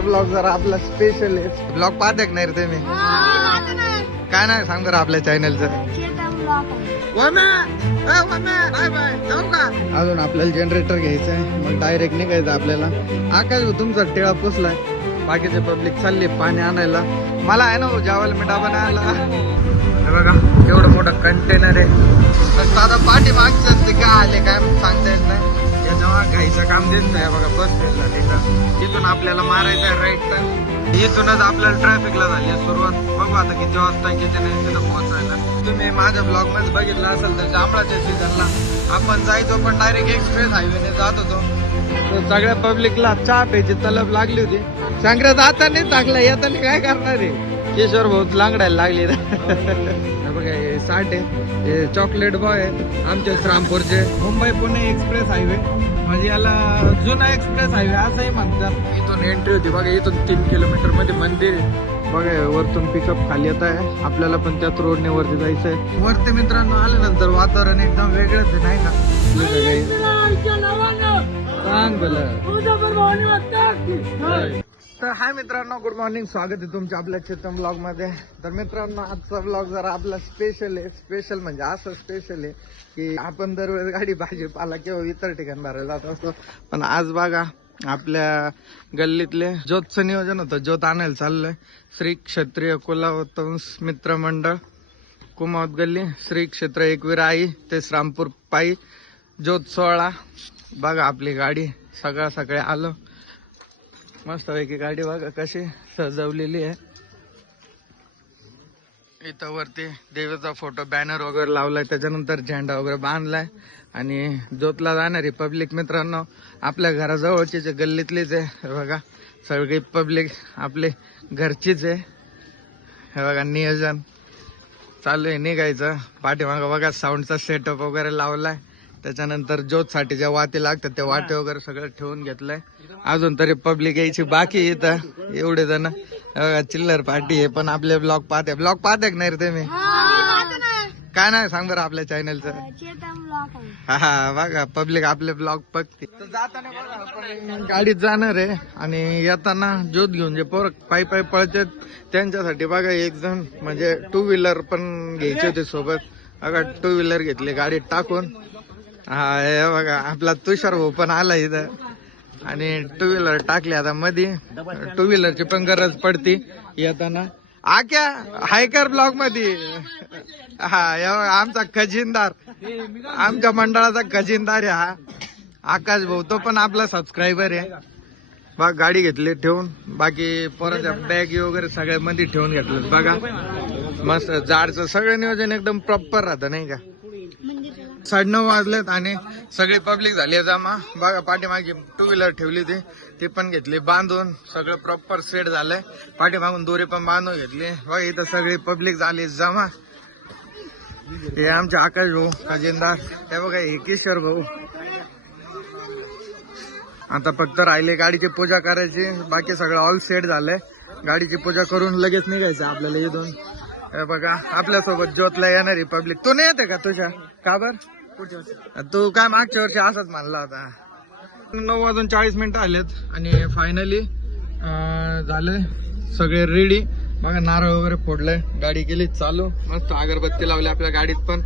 Blog जरा आपला special आहे. ब्लॉग पाहते का नाही रे तुम्ही? काय नाही सांग बरं आपल्या चॅनलचं बाय बाय. जाऊ का? अजून आपल्याला जनरेटर घ्यायचं आहे. मग डायरेक्ट निघायचं आपल्याला. आकाश तुमचा टिळा पुसलाय. बाकीचे पब्लिक चालले पाणी आणायला. मला आहे ना हो, जेवायला मी डाबा नाही आला हे बघा एवढं मोठं कंटेनर आहे. साधा पाठी मागचं ते काय आले काय सांगता येत नाही. याच्यामुळे घाईचं काम देत नाही. बघा बस भेटला तिथं. इथून आपल्याला मारायचं आहे राईट तर इथूनच आपल्याला ट्रॅफिकला झाली सुरुवात. बघू आता किती वाजता किती नाही तिथं पोहोचायला. तुम्ही माझ्या ब्लॉगमध्ये बघितलं असेल तर जांभळाच्या सीझनला आपण जायचो पण डायरेक्ट एक्सप्रेस हायवेने जात होतो. सगळ्या पब्लिकला चहा प्यायची तलब लागली होती. संक्रांत आता नाही टाकला येताना काय करणार आहे? किशोर भाऊ लांगडायला लागली. बघा हे साठ आहे. हे चॉकलेट बॉय आहे. आमचे श्रामपूरचे. मुंबई पुणे एक्सप्रेस हायवे म्हणजे याला जुना एक्सप्रेस हायवे असंही म्हणतात. इथून एंट्री होती. बघा इथून तीन किलोमीटरमध्ये मंदिर बघा हे वरतून पिकअप खाली येत आहे. आपल्याला पण त्याच रोडने वरती जायचं आहे. वरती मित्रांनो आल्यानंतर वातावरण एकदम वेगळंच आहे नाही का? सांग बरं. तर हाय मित्रांनो गुड मॉर्निंग स्वागत आहे तुमच्या आपल्या चेतन ब्लॉगमध्ये तर मित्रांनो आजचा ब्लॉग जरा आपला स्पेशल आहे. स्पेशल म्हणजे असं स्पेशल आहे की आपण दरवेळेस गाडी भाजीपाला किंवा इतर ठिकाणी भरायला जात असतो. पण आज बघा आपल्या गल्लीतले ज्योतचं नियोजन होतं. ज्योत आणायला चाललंय. श्री क्षत्रिय कुलावतंस मित्र मंडळ कुमावत गल्ली. श्री क्षेत्र एकवीर आई ते श्रामपूर पायी. ज्योत सोहळा. बघा आपली गाडी. सगळं सगळे आलं. मस्तपैकी गाडी बघा कशी सजवलेली आहे. इथं वरती देवीचा फोटो बॅनर वगैरे लावलाय. त्याच्यानंतर झेंडा वगैरे बांधलाय. आणि जोतला जाणारी पब्लिक मित्रांनो. आपल्या घराजवळचीच आहे, गल्लीतलीच आहे बघा. सगळी पब्लिक आपली घरचीच आहे. हे बघा नियोजन. चालू आहे निघायचं. पाठीमागं बघा साऊंडचा सेटअप वगैरे लावलाय. त्याच्यानंतर ज्योत साठी ज्या वाती लागतात त्या वाटे वगैरे सगळं ठेवून घेतलंय. अजून तरी पब्लिक यायची बाकी इथं. एवढे जण बघा चिल्लर पार्टी आहे पण आपले ब्लॉग पाहते. ब्लॉग पाहते का नाही रे तुम्ही? काय नाही सांग बरं आपल्या चॅनलचं हा हा बघा पब्लिक आपले ब्लॉग बघते. जाताना गाडीत जाणार आहे आणि येताना ज्योत घेऊन जे पोर पायी पायी पळतात त्यांच्यासाठी बघा एक जण म्हणजे टू व्हीलर पण घ्यायचे होते सोबत. बघा टू व्हीलर घेतली गाडीत टाकून. हा हे बघा आपला तुषार भाऊ पण आला इथं. आणि टू व्हीलर टाकली आता मध्ये टू व्हीलरची पण गरज पडती येताना. आक्या हायकर ब्लॉकमध्ये हा हे आमचा खजिनदार. आमच्या मंडळाचा खजिनदार आहे हा. आकाश भाऊ तो पण आपला सबस्क्रायबर आहे. बघ गाडी घेतली ठेवून. बाकी पोराच्या बॅग वगैरे सगळ्या मध्ये ठेवून घेतलं बघा. मस्त जाडचं सगळं नियोजन एकदम प्रॉपर राहतं नाही का? साडेनऊ वाजलेत आणि सगळी पब्लिक झाली आहे जमा. बघा पाठीमागे टू व्हीलर ठेवली ती ती पण घेतली बांधून. सगळं प्रॉपर सेट झालंय. पाठीमागून दोरी पण बांधून घेतली. बघा इथं सगळी पब्लिक झाली जमा. हे आमचे आकाश भाऊ खजिनदार. हे बघा हे किशोर भाऊ. आता फक्त राहिले गाडीची पूजा करायची. बाकी सगळं ऑल सेट झालंय. गाडीची पूजा करून लगेच निघायचं आपल्याला इथून. हे बघा आपल्यासोबत ज्योतला येणारी पब्लिक तू नाही येते का तुझ्या? का बर? तू काय मागच्या वर्षी असंच मानला होता. नऊ वाजून चाळीस मिनिटं आलेत आणि फायनली झाले. सगळे रेडी बघा नारळ वगैरे फोडलंय. गाडी गेली चालू. मस्त अगरबत्ती लावली आपल्या गाडीत पण.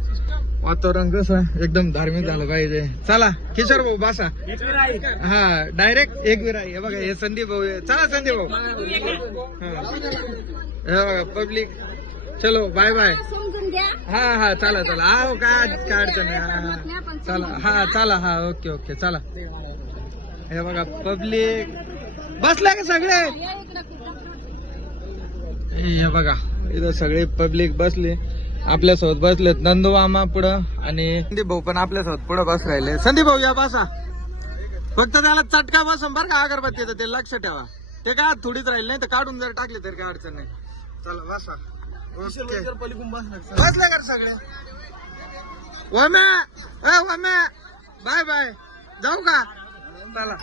वातावरण कसं? एकदम धार्मिक झालं पाहिजे. चला किशोर भाऊ बसा. हा डायरेक्ट एक विराई. हे बघा हे संदीप भाऊ. चला संदीप भाऊ. हा. हे बघा पब्लिक चलो बाय बाय हा हा चला चला. हा हो, काय काय अडचण नाही. हा, हा. चला हा चला हा ओके ओके चला. हे बघा पब्लिक बसला का सगळे? हे बघा इथं सगळे पब्लिक बसले. आपल्यासोबत बसलेत नंदू मामा पुढं आणि संदीप भाऊ पण आपल्यासोबत पुढं बस राहिले. संदीप भाऊ या बसा. फक्त त्याला चटका बसून बरं का अगरबत्ती ते लक्ष ठेवा. ते काय थोडीच राहील नाही तर काढून जर टाकले तरी काय अडचण नाही. चला बसा. ओके. बसले का रे सगळे? वम्या वम्या. Bye bye. जाऊ का? चला.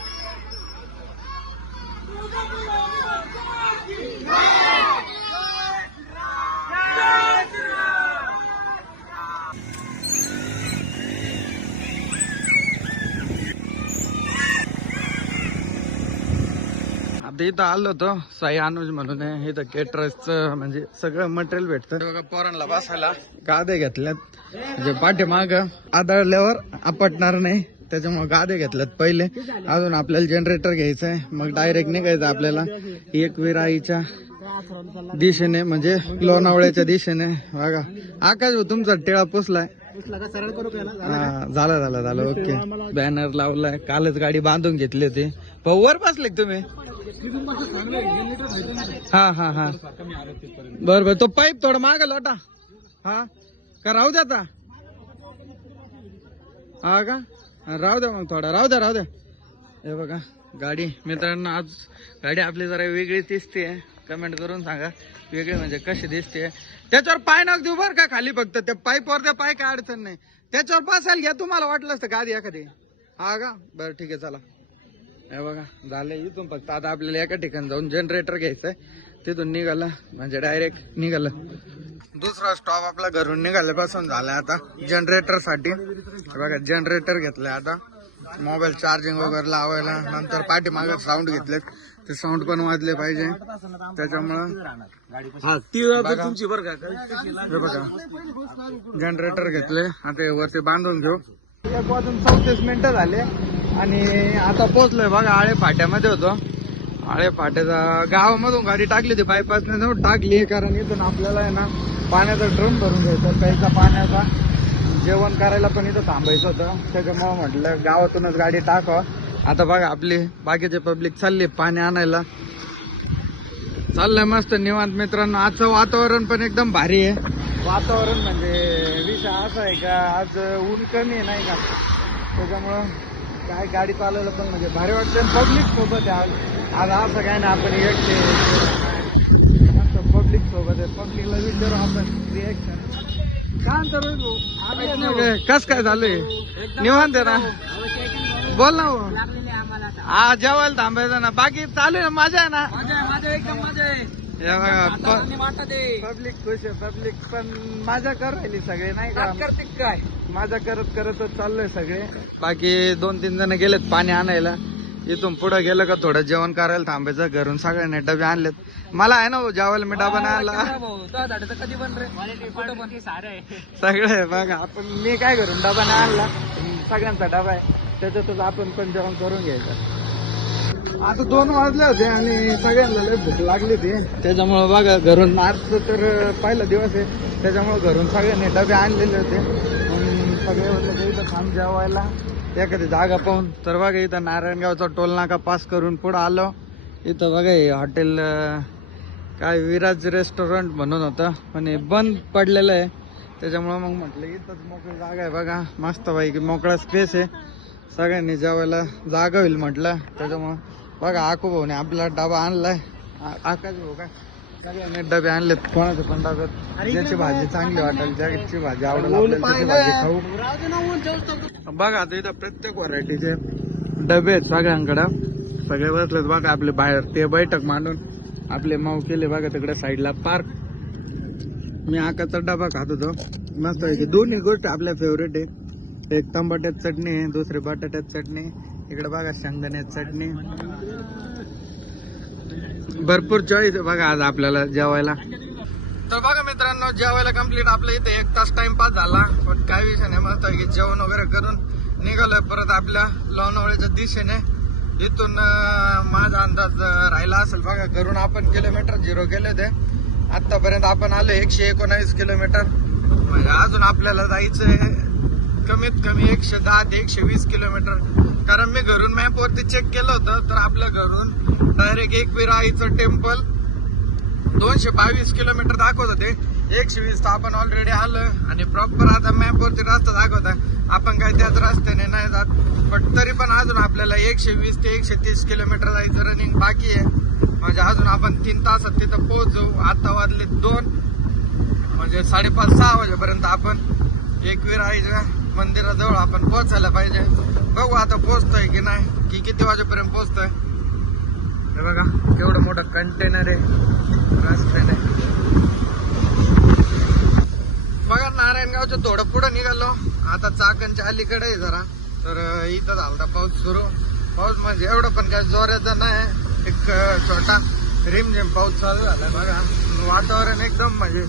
आता इथं आलो होतो साई अनुज म्हणून. आहे इथं केटरसचं म्हणजे सगळं मटेरियल भेटतं. बघा पोरांना बसायला गादे घेतल्यात. म्हणजे पाठीमाग आदळल्यावर आपटणार नाही त्याच्यामुळे गादे घेतल्यात पहिले. अजून आपल्याला जनरेटर घ्यायचं आहे मग डायरेक्ट निघायचं आपल्याला. एक विराईच्या दिशेने म्हणजे लोणावळ्याच्या दिशेने. बघा आकाश तुमचा टिळा पुसलाय. झालं झालं झालं ओके. बॅनर लावलाय. कालच गाडी बांधून घेतली होती. भाऊ, वर बसले तुम्ही? हा हा हा. बर बर. तो पाईप थोडा माग लोटा. हा? का राहू द्या आता? हा का? राहू द्या मग थोडा. राहू द्या राहू द्या. हे बघा गाडी. मित्रांनो आज गाडी आपली जरा वेगळी दिसते कमेंट करून सांगा. वेगळे म्हणजे कशी दिसते? त्याच्यावर पाय नाक देऊ बरं का खाली फक्त? त्या पाईपवर त्या पाय काय अडचण नाही. त्याच्यावर बसायला घ्या तुम्हाला वाटलं असतं गाडी एखादी? हा का? बरं ठीक आहे चला. हे बघा झालं इथून फक्त. आता आपल्याला एका ठिकाणी जाऊन जनरेटर घ्यायचंय तिथून निघालं म्हणजे डायरेक्ट निघालं. दुसरा स्टॉप आपला घरून निघाल्यापासून झालाय आता जनरेटरसाठी. बघा जनरेटर घेतलाय आता. मोबाईल चार्जिंग वगैरे लावायला नंतर पाठीमागे साऊंड घेतलेत. ते साऊंड पण वाजले पाहिजे. त्याच्यामुळं हा. तुमची बरं का हे बघा. जनरेटर घेतले. आता हे वरती बांधून घेऊ. एक वाजून चौतीस मिनिटं झाले आणि आता पोहोचलोय बघा आळे फाट्यामध्ये होतो. आळे फाट्याचा गावामधून गाडी टाकली होती बायपास जाऊन टाकली कारण इथून आपल्याला आहे ना पाण्याचा ड्रम भरून घ्यायचा प्यायचा पाण्याचा. जेवण करायला पण इथं थांबायचं होतं. त्याच्यामुळे म्हटलं गावातूनच गाडी टाकावं. आता बघा आपली बाकीचे पब्लिक चालली पाणी आणायला. चाललंय मस्त निवांत मित्रांनो. आजचं वातावरण पण एकदम भारी आहे. वातावरण म्हणजे विषय असा आहे का आज ऊन कमी आहे नाही का? त्याच्यामुळं काय गाडी चालवायला पण म्हणजे भारी वाटतं पब्लिक सोबत आहे आज. आज असं काय नाही आपण एकटे मस्त पब्लिक सोबत आहे. पब्लिकला विचारू आपण. रिएक्शन काय कस काय झालंय? निवांत आहे ना? बोल ना भाऊ. हा जेवायला थांबायचं ना. बाकी चालू आहे ना मजा आहे ना? माझं एकदम मजा आहे. हे बघा प- वाटत आहे पब्लिक खुश आहे पब्लिक पण मजा कर राहिली सगळे नाही का? काय? मजा करत करतच चाललोय सगळे. बाकी दोन तीन जण गेलेत पाणी आणायला. इथून पुढे गेलं का थोडं जेवण करायला थांबायचं घरून सगळ्यांनी डबे आणलेत. मला आहे ना भाऊ, जेवायला मी डबा नाही आणला. कधी बन रे? सगळे बघा आपण मी काय करून डबा नाही आणला? सगळ्यांचा डबा आहे. त्याच्यातच आपण पण जेवण करून घ्यायचं. आता दोन वाजले होते आणि सगळ्यांना लय भूक लागली होती. त्याच्यामुळं बघा घरून मार्च तर पहिला दिवस आहे. त्याच्यामुळं घरून सगळ्यांनी डबे आणलेले होते. मग सगळे होते इथं थांब जेवायला. एखादी जागा पाहून. तर बघा इथं नारायणगावचा टोल नाका पास करून पुढं आलो. इथं बघा हे हॉटेल काय विराज रेस्टॉरंट म्हणून होतं. पण हे बंद पडलेलं आहे. त्याच्यामुळं मग म्हटलं इथंच मोकळी जागा आहे बघा. मस्त बाई मोकळा स्पेस आहे. सगळ्यांनी जेवायला जागा होईल म्हटलं. त्याच्यामुळं बघा आकू भाऊने आपला डबा आणलाय. आकाश भाऊ काय? सगळ्यांनी डबे आणलेत. कोणाचे पण डब्यात ज्याची भाजी चांगली वाटेल ज्याची भाजी आवडेल त्याची भाजी खाऊ. बघा आता इथं प्रत्येक व्हरायटीचे डबे आहेत सगळ्यांकडं. सगळे बसलेत. बघा आपले बाहेर ते बैठक मांडून आपले माऊ केले. बघा तिकडे साईडला पार्क. मी आकाचा डबा खात होतो. मस्त आहे. दोन्ही गोष्टी आपल्या फेवरेट आहे एक टमाट्यात चटणी आहे दुसरी बटाट्यात चटणी इकडे बघा शेंगदाण्यात चटणी. भरपूर चॉईस आहे बघा आज आपल्याला जेवायला. तर बघा मित्रांनो जेवायला कंप्लीट आपल्या इथे एक तास टाइमपास झाला. पण काय विषय नाही मस्त आहे की जेवण वगैरे करून निघालोय परत आपल्या लोणावळ्याच्या दिशेने. इथून माझा अंदाज राहिला असेल. बघा घरून आपण किलोमीटर झिरो केले ते. आतापर्यंत आपण आलो एकशे एकोणावीस किलोमीटर. म्हणजे अजून आपल्याला जायचंय. कमीत कमी एकशे दहा ते एकशे वीस किलोमीटर. कारण मी घरून मॅपवरती चेक केलं होतं तर आपल्या घरून डायरेक्ट एकविरा आईचं टेम्पल दोनशे बावीस किलोमीटर दाखवत होते. एकशे वीस तर आपण ऑलरेडी आलं आणि प्रॉपर आता मॅपवरती रस्ता दाखवत आहे. आपण काही त्याच रस्त्याने नाही जात पण तरी पण अजून आपल्याला एकशे वीस ते एकशे तीस किलोमीटर जायचं रनिंग बाकी आहे. म्हणजे अजून आपण तीन तासात तिथं पोहोचू. आता वाजले दोन म्हणजे साडेपाच सहा वाजेपर्यंत आपण एकवीर आईच्या मंदिराजवळ आपण पोहोचायला पाहिजे. बघू आता पोहोचतोय की नाही की किती वाजेपर्यंत पोहोचतोय. हे बघा केवढं मोठं कंटेनर आहे. रस्त्याने बघा नारायणगावच्या थोडं पुढं निघालो. आता चाकणच्या अलीकडे आहे जरा. तर इथं झालता पाऊस सुरू. पाऊस म्हणजे एवढं पण काय जोराचा नाही. एक छोटा रिमझिम पाऊस चालू झालाय. बघा वातावरण एकदम म्हणजे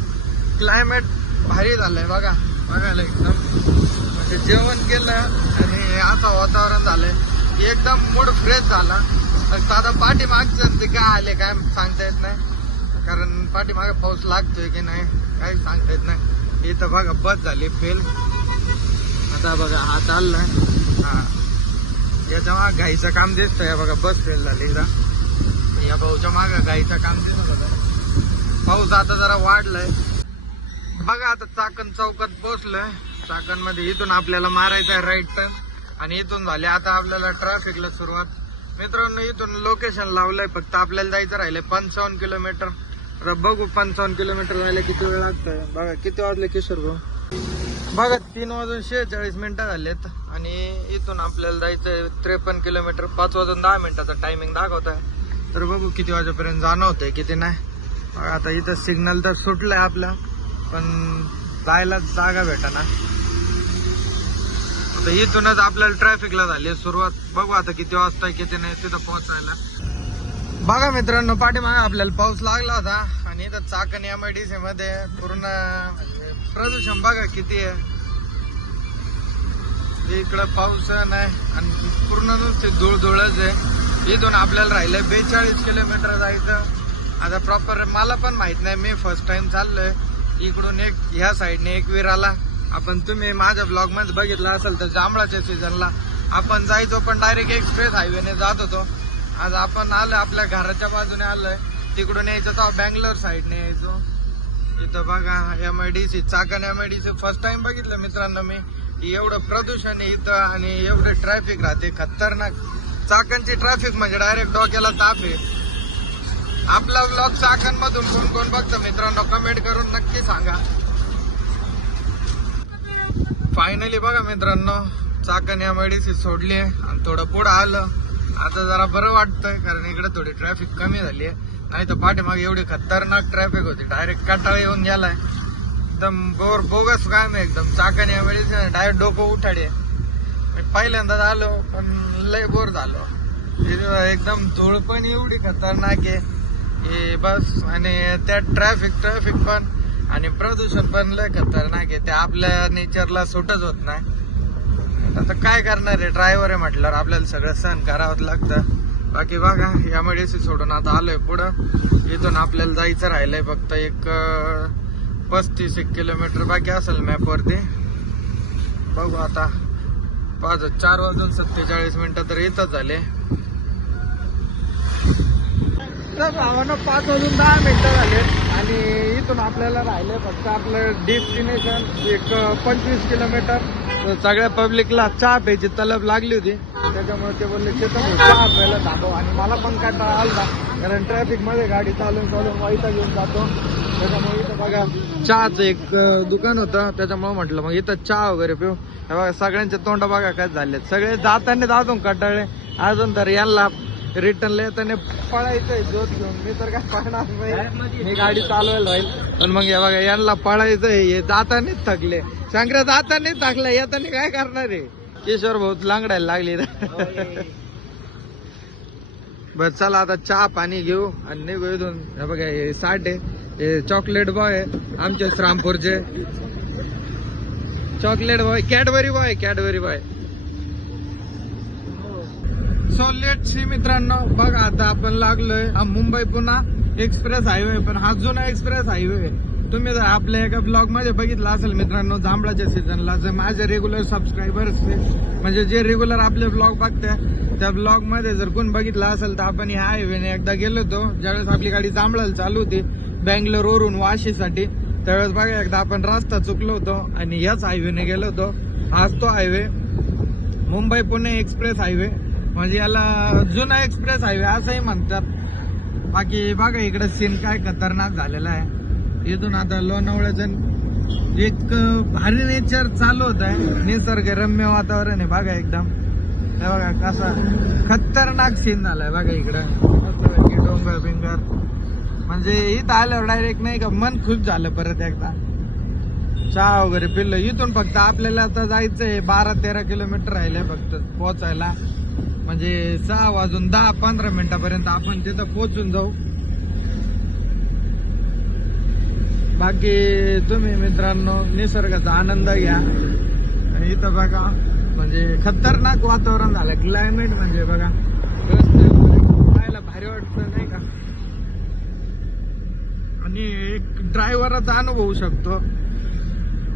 क्लायमेट भारी झालंय. बघा बघायला एकदम. ते जेवण केलं आणि असं वातावरण झालंय. एकदम मूड फ्रेश झाला. साधा पाठीमागचं ते काय आले काय सांगता येत नाही. कारण पाठीमागे पाऊस लागतोय की नाही काही सांगता येत नाही. इथं बघा बस झाली फेल आता बघा हा चाललाय. हा. याच्या माग गाईचं काम दिसतंय. बघा बस फेल झाली इथं. या भाऊच्या माग गाईचं काम दिसत होतं पाऊस आता जरा वाढलाय. बघा आता चाकण चौकात पोहोचलोय चाकणमध्ये इथून आपल्याला मारायचं आहे राईट टर्न आणि इथून झाले आता आपल्याला ट्रॅफिकला सुरुवात. मित्रांनो इथून लोकेशन लावलंय फक्त. आपल्याला जायचं राहिलंय पंचावन्न किलोमीटर बघू पंचावन्न किलोमीटर जायला किती वेळ लागतोय. बघा किती वाजले किशोर भाऊ? बघा तीन वाजून शेहेचाळीस मिनिटं झालेत. आणि इथून आपल्याला जायचंय त्रेपन्न किलोमीटर पाच वाजून दहा मिनिटाचा टायमिंग दाखवत आहे तर बघू किती वाजेपर्यंत जाणं होतंय किती नाही. बघा आता इथं सिग्नल तर सुटलंय आपलं. पण जायला जागा भेटाना. आता इथूनच आपल्याला ट्रॅफिकला झाली सुरुवात. बघू आता किती वाजता किती नाही तिथं पोहोचायला. बघा मित्रांनो पाठीमागे आपल्याला पाऊस लागला होता. आणि इथं चाकण एमआयडीसी मध्ये पूर्ण म्हणजे प्रदूषण बघा किती आहे. इकडं पाऊस नाही आणि पूर्ण नुसते धुळधुळच आहे. इथून आपल्याला राहिलंय बेचाळीस किलोमीटर जायचं. आता प्रॉपर मला पण माहीत नाही मी फर्स्ट टाइम चाललोय. इकडून एक ह्या साईडने एक वीर आला आपण तुम्ही माझ्या ब्लॉगमध्ये बघितलं असेल तर जांभळाच्या सीझनला आपण जायचो पण डायरेक्ट एक्सप्रेस हायवेने जात होतो. आज आपण आलो आपल्या घराच्या बाजूने आलोय. तिकडून यायचो तर बँगलोर साईडने यायचो. इथं बघा M I D C Chakan M I D C first time बघितलं मित्रांनो मी. की एवढं प्रदूषण आहे इथं आणि एवढं ट्रॅफिक राहते खतरनाक. चाकणची ट्रॅफिक म्हणजे डायरेक्ट डोक्याला ताप आहे. आपला ब्लॉग चाकण मधून कोण कोण बघतो मित्रांनो कमेंट करून नक्की सांगा. फायनली बघा मित्रांनो चाकण या मेडिसिन सोडली आहे आणि थोडं पुढं आलं. आता जरा बरं वाटतंय कारण इकडे थोडी ट्रॅफिक कमी झाली आहे. नाही तर पाठीमागे एवढी खतरनाक ट्रॅफिक होती. डायरेक्ट कटाळ येऊन गेलाय. एकदम बोर बोगस काम आहे एकदम. चाकण या वेळेस डायरेक्ट डोकं उठाडे. मी पहिल्यांदाच आलो पण लय बोर झालो. एकदम धूळ पण एवढी खतरनाक आहे. हे बस आणि त्यात ट्रॅफिक ट्रॅफिक पण आणि प्रदूषण पण लय खतरनाक आहे. ते आपल्या नेचरला सुटच होत नाही. आता काय करणार आहे? ड्रायव्हर आहे म्हटल्यावर आपल्याला सगळं सहन करावंच लागतं. बाकी बघा या मेडिसिन सोडून आता आलोय पुढं. इथून आपल्याला जायचं राहिलंय फक्त एक पस्तीस एक किलोमीटर बाकी असेल मॅपवरती बघू आता. पाच चार वाजून सत्तेचाळीस मिनिटं तर इथंच झाले. तर भावानं पाच वाजून दहा मिनटं झाले आणि इथून आपल्याला राहिले फक्त आपलं डेस्टिनेशन एक पंचवीस किलोमीटर. सगळ्या पब्लिकला चहा प्यायची तलब लागली होती. त्याच्यामुळे ते बोलले तिथं चहा प्यायला जातो आणि मला पण काय टाळा आला कारण ट्रॅफिकमध्ये गाडी चालून चालून वाईटा घेऊन जातो. त्याच्यामुळे इथं बघा चहाचं एक दुकान होतं. त्याच्यामुळे म्हटलं मग इथं चहा वगैरे पिऊ. हे बघा सगळ्यांचे तोंड बघा काय झाले सगळे जाताना जातो कंटाळले. अजून तर यांना रिटर्नला येताना पळायचंय जोत घेऊन. मी तर काय पळणार नाही. मी गाडी चालवायला राहील. पण मग हे बघा यांना पळायचंय. हे जातानाच थकले. शंकरा जातानाच थकले. येताना काय करणार आहे? किशोर भाऊ लांगडायला लागली. बर चला आता चहा पाणी घेऊ आणि निघू इथून. हे बघा हे साठ आहे. हे चॉकलेट बॉय आहे. आमचे श्रामपूरचे. Chocolate boy Cadbury boy Cadbury boy so let see मित्रांनो. बघा आता आपण लागलोय. मुंबई पुन्हा एक्सप्रेस हायवे. पण हा जुना एक्सप्रेस हायवे तुम्ही जर आपल्या एका ब्लॉगमध्ये बघितला असेल मित्रांनो जांभळाच्या सीझनला जर माझे रेग्युलर सबस्क्रायबर्स म्हणजे जे रेग्युलर आपले ब्लॉग बघते त्या ब्लॉगमध्ये जर कोण बघितला असेल तर आपण ह्या हायवेने एकदा गेलो होतो. ज्यावेळेस आपली गाडी जांभळाला चालू होती बँगलोर वरून वाशीसाठी त्यावेळेस बघा एकदा आपण रस्ता चुकलो होतो आणि याच हायवेने गेलो होतो. आज तो highway Mumbai Pune express highway म्हणजे याला जुना एक्सप्रेस हायवे असंही म्हणतात. बाकी बघा इकडे सीन काय खतरनाक झालेला आहे. इथून आता लोणावळ्याचं एक भारी नेचर चालू होत आहे. निसर्गरम्य वातावरण आहे बघा एकदम. हे बघा कसा खतरनाक सीन झालाय बघा इकडं. डोंगर बिंगर. म्हणजे इथं आल्यावर डायरेक्ट नाही का मन खुश झालं परत एकदा. चहा वगैरे पिल्लं. इथून फक्त आपल्याला आता जायचंय. बारा तेरा किलोमीटर राहिले फक्त पोहोचायला. म्हणजे सहा वाजून दहा पंधरा मिनिटापर्यंत आपण तिथं पोचून जाऊ. बाकी तुम्ही मित्रांनो निसर्गाचा आनंद घ्या. आणि इथं बघा म्हणजे खतरनाक वातावरण झालं. क्लायमेट म्हणजे बघा रस्ते पाहायला भारी वाटतं नाही का? आणि एक ड्रायव्हरचा अनुभवू शकतो.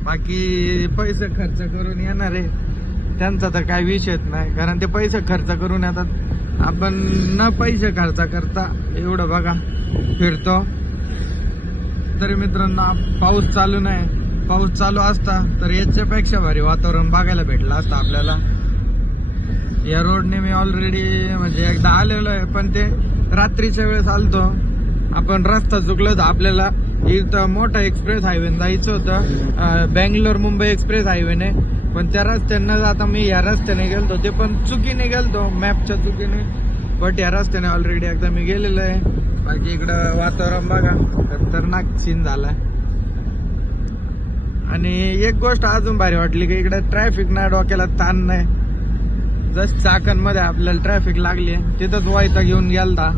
बाकी पैसे खर्च करून येणार. आहे त्यांचा तर काही विषयच नाही. कारण ते पैसे खर्च करून येतात. आपण न पैसे खर्च करता एवढं बघा फिरतो. तरी मित्रांनो पाऊस चालू नाही. पाऊस चालू असता तर याच्यापेक्षा भारी वातावरण बघायला भेटलं असतं आपल्याला. या रोडने मी ऑलरेडी म्हणजे एकदा आलेलो आहे पण ते रात्रीच्या वेळेस आलतो. आपण रस्ता चुकलो आपल्याला इथं मोठा एक्सप्रेस हायवे जायचं होतं. बँगलोर मुंबई एक्सप्रेस हायवेने पण त्या रस्त्यानं आता मी या रस्त्याने गेलतो ते पण चुकीने गेलतो मॅपच्या चुकीने. बट या रस्त्याने ऑलरेडी एकदा मी गेलेलो आहे. बाकी इकडं वातावरण बघा खतरनाक सीन झालाय. आणि एक गोष्ट अजून भारी वाटली की इकडे ट्रॅफिक नाही डोक्याला ताण नाही. जस्ट चाकणमध्ये आपल्याला ट्रॅफिक लागली तिथंच वायता घेऊन गेलता.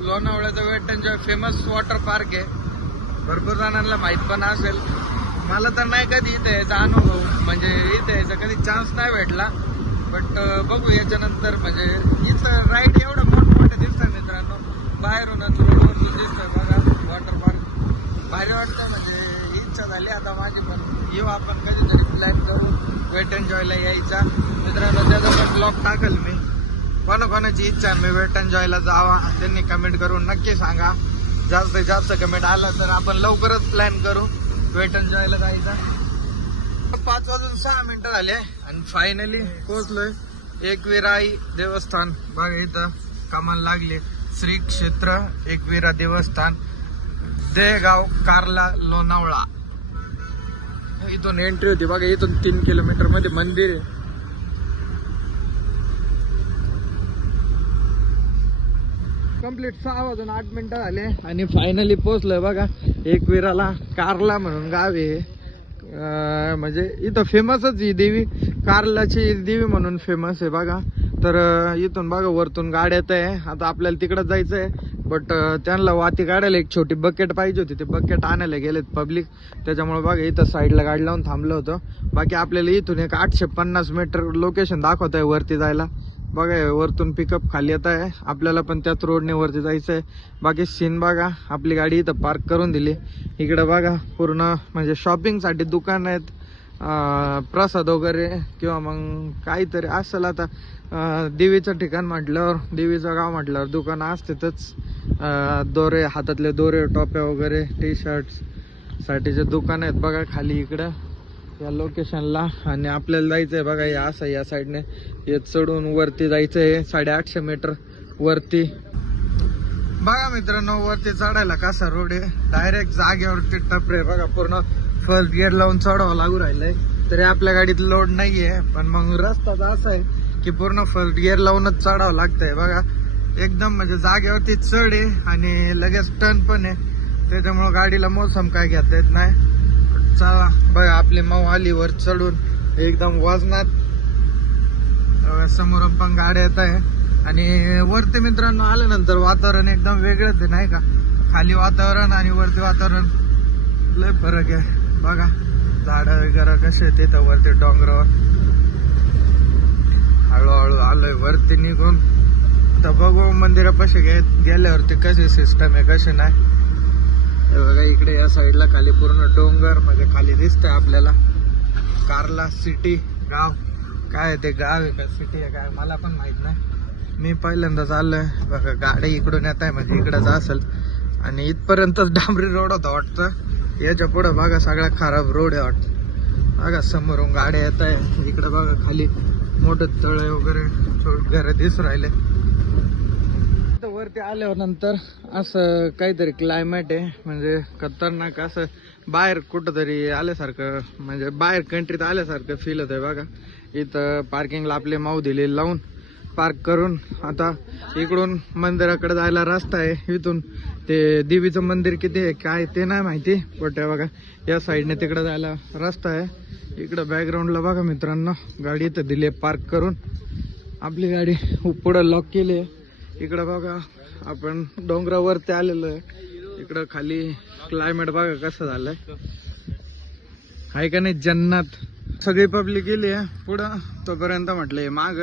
लोणावळ्याचा wet enjoy famous water park आहे. भरपूर जणांना माहीत पण असेल. मला तर नाही कधी इथं यायचा अनुभव. म्हणजे इथं यायचा कधी चान्स नाही भेटला. बट बघू याच्यानंतर म्हणजे इथं राईट एवढं मोठमोठे दिसतं मित्रांनो. बाहेरूनच रोडवरचं दिसतंय बघा. वॉटर पार्क भारी वाटतं म्हणजे इच्छा झाली आता माझी पण. येऊ आपण कधीतरी प्लॅन करू. वेट एन्जॉयला यायचा. मित्रांनो त्याचा पण ब्लॉग टाकल मी. कोणाकोणाची इच्छा आहे मी वेट एन्जॉयला जावा. त्यांनी कमेंट करून नक्की सांगा. जास्तीत जास्त कमेंट आला तर आपण लवकरच प्लॅन करू. वेट जायला जायचा. पाच वाजून सहा मिनिटं झाले. आणि फायनली पोहोचलोय एकविराई देवस्थान. बघा इथं कामाला लागले. श्री क्षेत्र एकविरा देवस्थान. देगाव कारला लोणावळा. इथून एंट्री होती. बघा इथून तीन किलोमीटरमध्ये मंदिर आहे. कंप्लीट सहा वाजून आठ मिनिटं झाले. आणि फायनली पोहोचलोय बघा. एकविराला कारला म्हणून गाव आहे. म्हणजे इथं फेमसच ही देवी. कारलाची देवी म्हणून फेमस आहे बघा. तर इथून बघा वरतून गाड्या येत आहे. आता आपल्याला तिकडं जायचं आहे बट त्यांना वाती काढायला एक छोटी बकेट पाहिजे होती. ते बकेट आणायला गेलेत पब्लिक त्याच्यामुळे बघा इथं साईडला गाडी लावून थांबलं होतं. बाकी आपल्याला इथून एक आठशे पन्नास मीटर लोकेशन दाखवत आहे वरती जायला. बघा वरतून पिकअप खाली येत आहे. आपल्याला पण त्याच रोडने वरती जायचं आहे बाकी सीन बघा. आपली गाडी इथं पार्क करून दिली. इकडं बघा पूर्ण म्हणजे शॉपिंगसाठी दुकान आहेत. प्रसाद वगैरे किंवा मग काहीतरी असेल आता. देवीचं ठिकाण म्हटल्यावर देवीचं गाव म्हटल्यावर दुकानं असतातच. दोरे हातातले दोरे टोप्या वगैरे टी शर्ट्स साठीचे दुकान आहेत बघा खाली इकडं. या लोकेशनला आणि आपल्याला जायचं आहे बघा या असं या साईडने हे चढून वरती जायचं आहे साडेआठशे मीटर वरती. बघा मित्रांनो वरती चढायला कसा रोड आहे. डायरेक्ट जागेवरती टपरे बघा पूर्ण फर्स्ट गिअर लावून चढावं लागू राहिलंय. तरी आपल्या गाडीत लोड नाहीये. पण मग रस्ता असा आहे की पूर्ण फर्स्ट गिअर लावूनच चढावं लागतंय. बघा एकदम म्हणजे जागेवरती चढ आहे आणि लगेच टर्न पण आहे. त्याच्यामुळं गाडीला मोसम काय घेता येत नाही. चला. बघा आपली माऊ आली वर चढून. एकदम वजनात. समोर समोरून पण गाड्या येत आहे. आणि वरती मित्रांनो आल्यानंतर वातावरण एकदम वेगळंच आहे नाही का? खाली वातावरण आणि वरती वातावरण. लय फरक आहे. बघा झाडं वगैरे कसे आहेत तिथं वरती डोंगरावर. हळूहळू आलोय वरती निघून. तर बघू मंदिरापाशी गे गेल्यावरती कशी सिस्टम आहे कशी नाही. बघा इकडे या साईडला खाली पूर्ण डोंगर म्हणजे खाली दिसतंय आपल्याला. कारला सिटी गाव. काय आहे ते गाव आहे का? सिटी आहे काय? मला पण माहीत नाही. मी पहिल्यांदा चाललोय बघा गाडी इकडून येत आहे म्हणजे इकडंच असेल. आणि इथपर्यंतच डांबरी रोड होता वाटतं. याच्या पुढं बघा सगळा खराब रोड आहे वाटतं. बघा समोरून गाड्या येत आहे. इकडं बघा खाली मोठं तळे वगैरे घर दिसून राहिले. वरती आल्यावर नंतर असं काहीतरी क्लायमेट आहे म्हणजे खतरनाक असं बाहेर कुठंतरी आल्यासारखं म्हणजे बाहेर कंट्रीत आल्यासारखं फील आहे बघा. इथं पार्किंगला आपले माऊ दिले लावून पार्क करून. आता इकडून मंदिराकडे जायला रस्ता आहे इथून ते देवीचं मंदिर किती आहे काय ते नाही माहिती. बट बघा या साईडने तिकडे जायला रस्ता आहे. इकडं बॅकग्राऊंडला बघा मित्रांनो गाडी इथं दिली पार्क करून. आपली गाडी पुढं लॉक केली आहे. इकडं बघा आपण डोंगरावरती आलेलो आहे. इकडं खाली क्लायमेट बघा कसं झालंय. आहे का नाही जन्नत? सगळी पब्लिक गेली आहे. पुढं तोपर्यंत म्हटलंय माग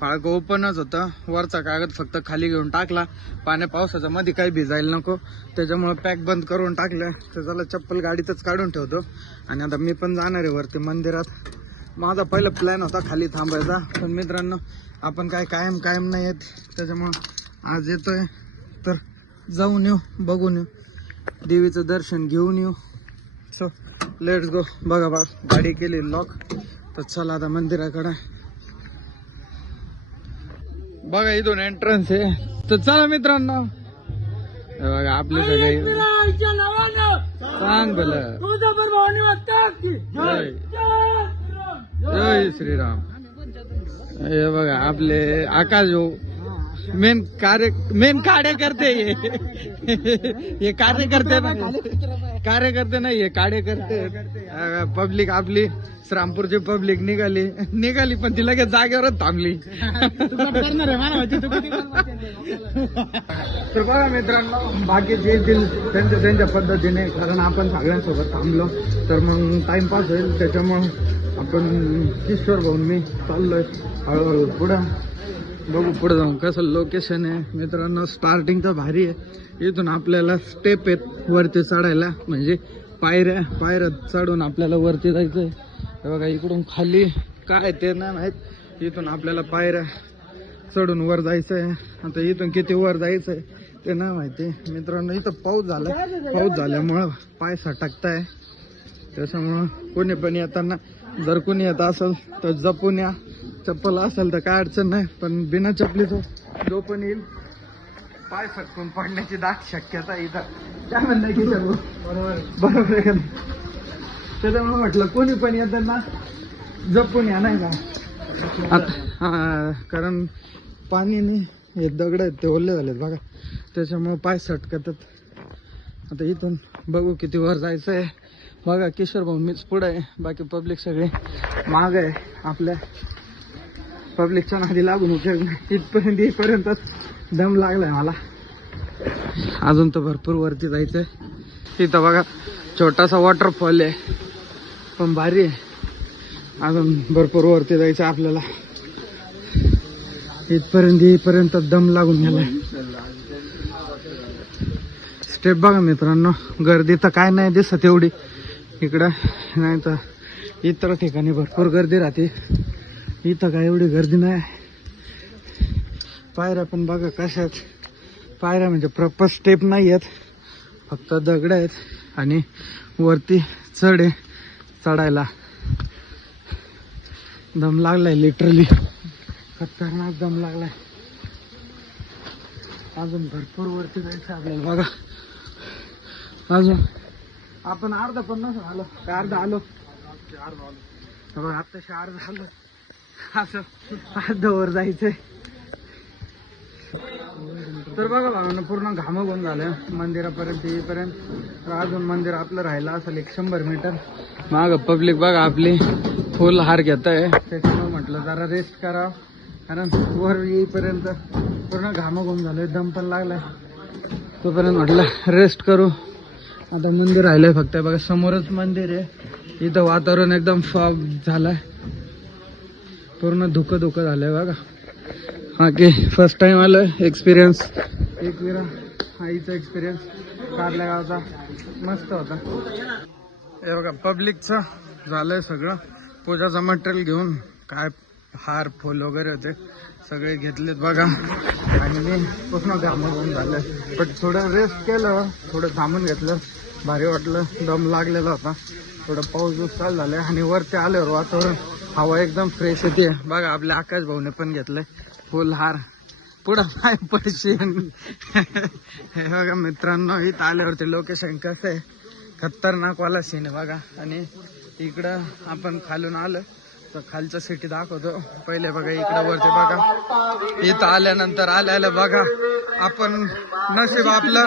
फाळक ओपनच होतं. वरचा कागद फक्त खाली घेऊन टाकला. पाण्या पावसाचा मध्ये काही भिजायला नको. त्याच्यामुळं पॅक बंद करून टाकलं तर त्याला चप्पल गाडीतच काढून ठेवतो. आणि आता मी पण जाणार आहे वरती मंदिरात. माझा पहिला प्लॅन होता खाली थांबायचा. पण मित्रांनो आपण काय कायम कायम नाही येत त्याच्यामुळं आज येतोय. तर जाऊन येऊ बघून येऊ. देवीचं दर्शन घेऊन येऊ. सो लेट्स गो बघा बघा गाडी केली लॉक तर चला आता मंदिराकडे. बघा इथून एंट्रन्स आहे. तर चला मित्रांनो. हे बघा आपले सगळे सांग भलं जय श्रीराम. हे बघा आपले आकाश भाऊ. मेन कार्य मेन कार्यकर्ते हे. हे कार्यकर्ते नाही कार्यकर्ते नाही हे कार्यकर्ते. पब्लिक आपली श्रामपूरची पब्लिक निघाली. निघाली पण ती लगेच जागेवरच थांबली. तर बघा मित्रांनो बाकीचे येतील त्यांच्या त्यांच्या पद्धतीने कारण आपण सगळ्यांसोबत थांबलो तर मग टाइमपास होईल. त्याच्यामुळं आपण किशोर भाऊन मी चाललोय. हळूहळू पुढं. बघू पुढे जाऊन कसं लोकेशन आहे. मित्रांनो स्टार्टिंग तर भारी आहे. इथून आपल्याला स्टेप आहेत वरती चढायला. म्हणजे पायऱ्या पायऱ्या चढून आपल्याला वरती जायचं आहे बघा इकडून खाली काय ते नाही माहीत. इथून आपल्याला पायऱ्या चढून वर जायचं आहे आता इथून किती वर जायचं आहे ते नाही माहिती. मित्रांनो इथं पाऊस झाला. पाऊस झाल्यामुळं पाय सटकताय. त्याच्यामुळं कोणी पण येताना जर कोणी येत असेल तर जपून या. चप्पल असेल तर काय अडचण नाही पण बिना चपलीचं जो पण येईल. पाय फटकून पडण्याची दाट शक्यता इथं. काय म्हणणं की बरोबर बरोबर आहे का त्याच्यामुळे म्हटलं कोणी पण येताना जपून या नाही का? आता हा, कारण पाणीने हे दगड आहेत ते ओले झालेत बघा. त्याच्यामुळे पाय सटकतात. आता इथून बघू किती वर जायचं आहे. बघा किशोर भाऊ मीच पुढं आहे. बाकी पब्लिक सगळे माग आहे आपल्या पब्लिकच्या नादी लागून उपयोग नाही. इथपर्यंत येईपर्यंत दम लागलाय मला. अजून तर भरपूर वरती जायचंय. तिथं बघा छोटासा वॉटरफॉल आहे. पण भारी आहे. अजून भरपूर वरती जायचं आपल्याला. इथपर्यंत येईपर्यंत दम लागून गेलाय. स्टेप बघा मित्रांनो गर्दी तर काय नाही दिसत एवढी. इकडं नाही तर इतर ठिकाणी भरपूर गर्दी राहते. इथं काय एवढी गर्दी नाही. पायऱ्या पण बघा कशा आहेत. पायऱ्या म्हणजे प्रॉपर स्टेप नाही आहेत. फक्त दगड आहेत आणि वरती चढ आहे चढायला. दम लागलाय लिटरली खतरनाक दम लागलाय. अजून भरपूर वरती जायचं आपल्याला बघा. अजून. आपण अर्धा पन्नास आलो का अर्धा आलो? आत्ताशी अर्धा आलो. असं अर्ध वर जायचंय. तर बघा भावानं पूर्ण घामाघूम झालं. मंदिरापर्यंत येईपर्यंत तर अजून मंदिर आपलं राहिलं असेल एक शंभर मीटर. माग पब्लिक बघा आपली. फुल हार घेत आहे त्याच्यामुळे म्हटलं जरा रेस्ट करा. कारण वर येईपर्यंत पूर्ण घामाघूम झालंय दम पण लागलाय. तोपर्यंत म्हटलं रेस्ट करू. आता मंदिर राहिलंय फक्त. बघा समोरच मंदिर आहे. इथं वातावरण एकदम फॉग झालंय. पूर्ण धुकं धुकं झालंय बघा. हा की फर्स्ट टाइम आलं एक्सपिरियन्स एक विरा आईचा एक्सपिरियन्स कारल्या गावचा. मस्त होता. हे बघा पब्लिकचं झालंय सगळं. पूजाचं मटेरियल घेऊन काय हार फुल वगैरे होते सगळे घेतलेत बघा. आणि मी पूर्ण घामाघूम झालं पण थोडं रेस्ट केलं थोडं थांबून घेतलं. भारी वाटलं दम लागलेला होता. थोडं पाऊस दुसरा झालं झालाय आणि वरती आल्यावर वातावरण हवा एकदम फ्रेश येते. बघा आपल्या आकाश भाऊने पण घेतलंय. फुल हार. पुढं पाय पडशील? हे बघा मित्रांनो इथं आल्यावरती लोकेशन कसं आहे? खतरनाक वाला सीन आहे बघा. आणि इकडं आपण खालून आलं तर खालचं सिटी दाखवतो. पहिले बघा इकडं वरती बघा. इथं आल्यानंतर आल्याला बघा. आपण नशीब आपलं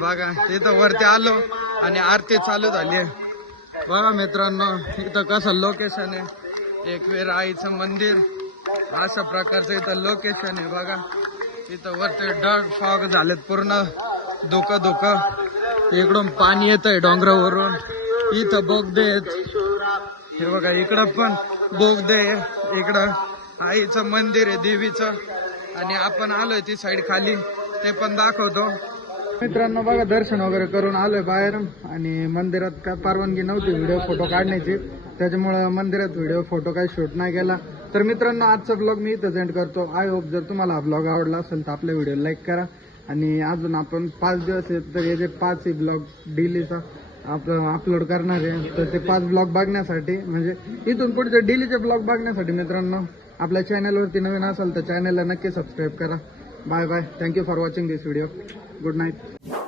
बघा. इथं वरती आलो आणि आरती चालू झाली बघा मित्रांनो इथं कसं लोकेशन आहे. एक वेळ आईचं मंदिर. अशा प्रकारचं इथं लोकेशन आहे बघा. इथं वरती डग फॉग झालेत पूर्ण. धुकं धुकं. इकडून पाणी येत आहे डोंगरावरून. इथं बोगदे आहेत. हे बघा इकडं पण बोगदे आहे. इकडं आईचं मंदिर आहे देवीचं. आणि आपण आलोय ती साईड खाली. ते पण दाखवतो. मित्रांनो बघा दर्शन वगैरे करून आलोय बाहेर आणि मंदिरात काय परवानगी नव्हती व्हिडिओ फोटो काढण्याची. त्याच्यामुळं मंदिरात व्हिडिओ फोटो काही शूट नाही केला. तर मित्रांनो आजचा ब्लॉग मी इथं सेंड करतो. आय होप जर तुम्हाला हा ब्लॉग आवडला असेल तर आपल्या व्हिडिओ लाईक करा. आणि अजून आपण पाच दिवस आहेत तर हे जे पाच ब्लॉग डेलीचा अपलोड करणार आहे तर ते पाच ब्लॉग बघण्यासाठी म्हणजे इथून पुढचे डेलीचे ब्लॉग बघण्यासाठी मित्रांनो आपल्या चॅनलवरती नवीन असाल तर चॅनलला नक्की सबस्क्राईब करा. Bye bye thank you for watching this video Good night.